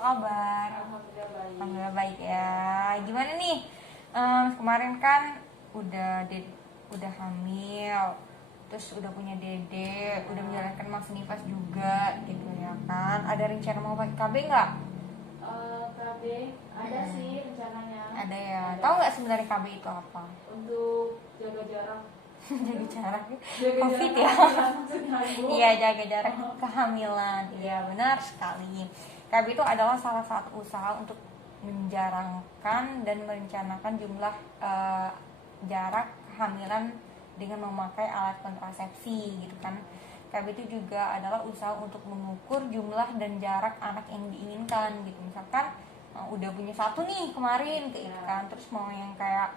kabar? Alhamdulillah baik. Alhamdulillah baik ya. Gimana nih? Kemarin kan udah hamil, terus udah punya dede, udah menjalankan masa nifas juga gitu ya kan? Ada rencana mau pakai KB nggak? KB ada sih rencananya. Ada ya. Tahu nggak sebenarnya KB itu apa? Untuk jaga jarak. Jaga jarak. Jaga COVID jarak ya? maksudnya, Bu. Iya, jaga jarak kehamilan. Iya, benar sekali. KB itu adalah salah satu usaha untuk menjarangkan dan merencanakan jumlah jarak kehamilan dengan memakai alat kontrasepsi gitu kan. KB itu juga adalah usaha untuk mengukur jumlah dan jarak anak yang diinginkan gitu. Misalkan udah punya satu nih kemarin kan, terus mau yang kayak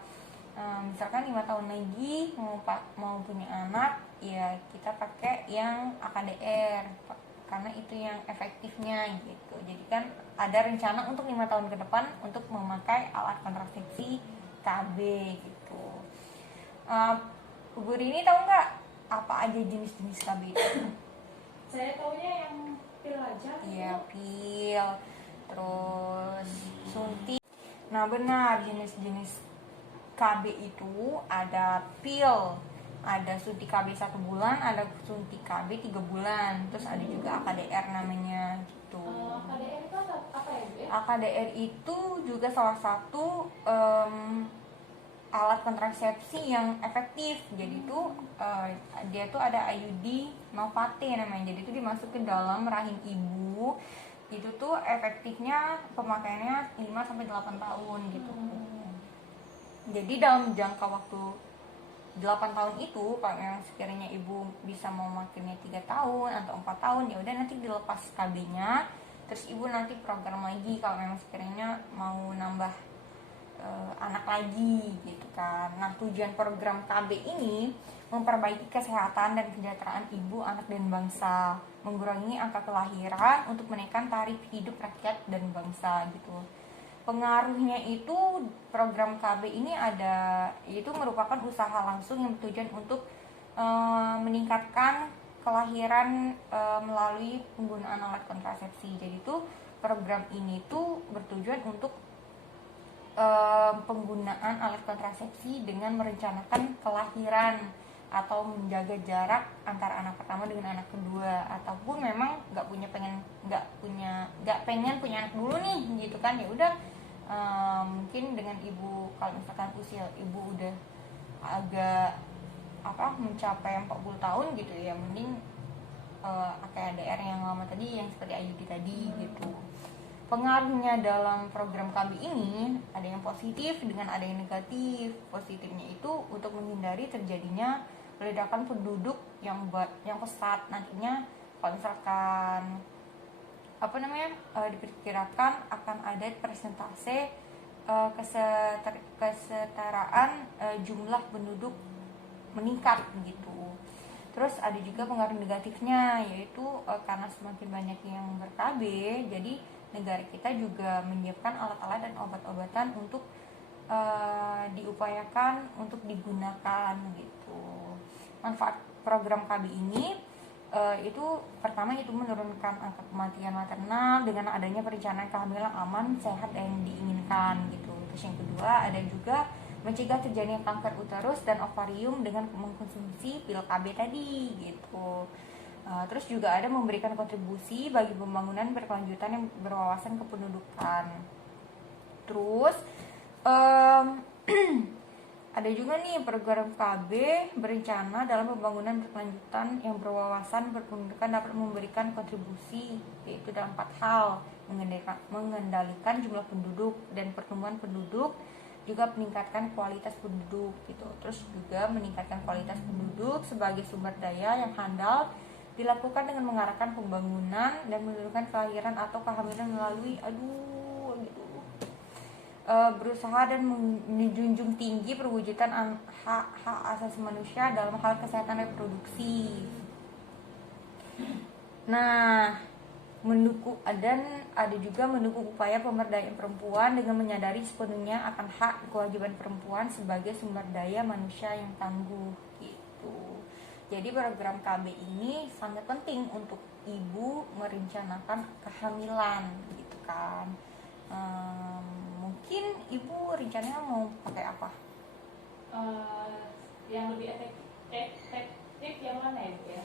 misalkan 5 tahun lagi mau punya anak, ya kita pakai yang AKDR karena itu yang efektifnya gitu. Jadi kan ada rencana untuk 5 tahun ke depan untuk memakai alat kontrasepsi KB gitu. Bu Rini tahu nggak apa aja jenis-jenis KB itu? Saya taunya yang pil aja. Iya, pil, terus suntik. Nah benar, jenis-jenis KB itu ada pil, ada suntik KB 1 bulan, ada suntik KB 3 bulan, terus ada juga AKDR namanya gitu. AKDR itu apa ya, Bu? AKDR itu juga salah satu alat kontrasepsi yang efektif. Jadi itu dia tuh ada IUD Malvate namanya. Jadi itu dimasukin dalam rahim ibu. Itu tuh efektifnya pemakaiannya 5-8 tahun gitu. Jadi dalam jangka waktu 8 tahun itu, kalau yang sekiranya ibu bisa memakainya 3 tahun atau 4 tahun, ya udah nanti dilepas KB-nya, terus ibu nanti program lagi kalau memang sekiranya mau nambah anak lagi gitu kan. Nah, tujuan program KB ini memperbaiki kesehatan dan kesejahteraan ibu, anak dan bangsa, mengurangi angka kelahiran untuk menekan taraf hidup rakyat dan bangsa gitu. Pengaruhnya itu program KB ini itu merupakan usaha langsung yang bertujuan untuk meningkatkan kelahiran melalui penggunaan alat kontrasepsi. Jadi itu program ini tuh bertujuan untuk penggunaan alat kontrasepsi dengan merencanakan kelahiran atau menjaga jarak antara anak pertama dengan anak kedua, ataupun memang nggak pengen punya anak dulu nih gitu kan, ya udah mungkin dengan ibu, kalau misalkan usia ibu udah agak mencapai 40 tahun gitu ya, mending AKDR yang lama tadi yang seperti IUD tadi gitu. Pengaruhnya dalam program KB ini ada yang positif dengan ada yang negatif. Positifnya itu untuk menghindari terjadinya ledakan penduduk yang pesat. Nantinya kalau misalkan diperkirakan akan ada persentase kesetaraan jumlah penduduk meningkat begitu. Terus ada juga pengaruh negatifnya, yaitu karena semakin banyak yang ber-KB, jadi negara kita juga menyiapkan alat-alat dan obat-obatan untuk diupayakan untuk digunakan gitu. Manfaat program KB ini itu pertama itu menurunkan angka kematian maternal dengan adanya perencanaan kehamilan aman, sehat dan diinginkan gitu. Terus yang kedua ada juga mencegah terjadinya kanker uterus dan ovarium dengan mengkonsumsi pil KB tadi gitu. Terus juga ada memberikan kontribusi bagi pembangunan berkelanjutan yang berwawasan kependudukan. Terus ada juga nih program KB berencana dalam pembangunan berkelanjutan yang berwawasan berkependudukan dapat memberikan kontribusi, yaitu dalam 4 hal: mengendalikan jumlah penduduk dan pertumbuhan penduduk, juga meningkatkan kualitas penduduk gitu. Terus juga meningkatkan kualitas penduduk sebagai sumber daya yang handal dilakukan dengan mengarahkan pembangunan dan menurunkan kelahiran atau kehamilan melalui berusaha dan menjunjung tinggi perwujudan hak asasi manusia dalam hal kesehatan reproduksi. Nah, ada juga mendukung upaya pemberdayaan perempuan dengan menyadari sepenuhnya akan hak kewajiban perempuan sebagai sumber daya manusia yang tangguh gitu. Jadi program KB ini sangat penting untuk ibu merencanakan kehamilan gitu kan. Mungkin ibu rencananya mau pakai apa? Yang lebih efektif yang mana ya Bu ya?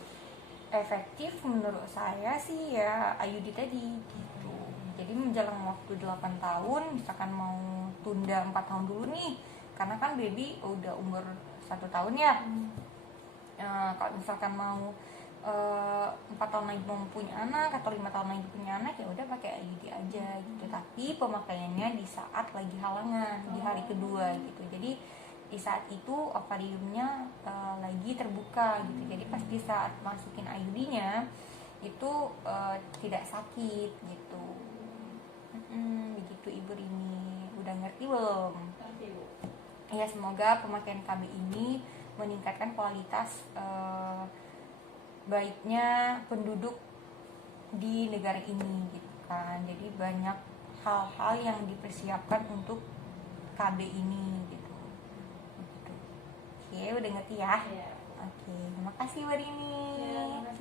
Efektif menurut saya sih ya IUD tadi gitu. Jadi menjelang waktu 8 tahun, misalkan mau tunda 4 tahun dulu nih, karena kan baby udah umur 1 tahun ya. Kalau misalkan mau 4 tahun lagi mau punya anak atau 5 tahun lagi punya anak, ya udah pakai IUD aja gitu. Tapi pemakaiannya di saat lagi halangan, di hari kedua gitu. Jadi di saat itu ovariumnya lagi terbuka gitu. Jadi pasti saat masukin IUD-nya itu tidak sakit gitu. Begitu Ibu Rini. Udah ngerti belum? Ngerti Bu. Ya, semoga pemakaian KB ini meningkatkan kualitas baiknya penduduk di negara ini gitu kan. Jadi banyak hal-hal yang dipersiapkan untuk KB ini gitu. Oke, udah ngerti ya? Iya. Oke, terima kasih Mbak Rini. Ya, terima kasih.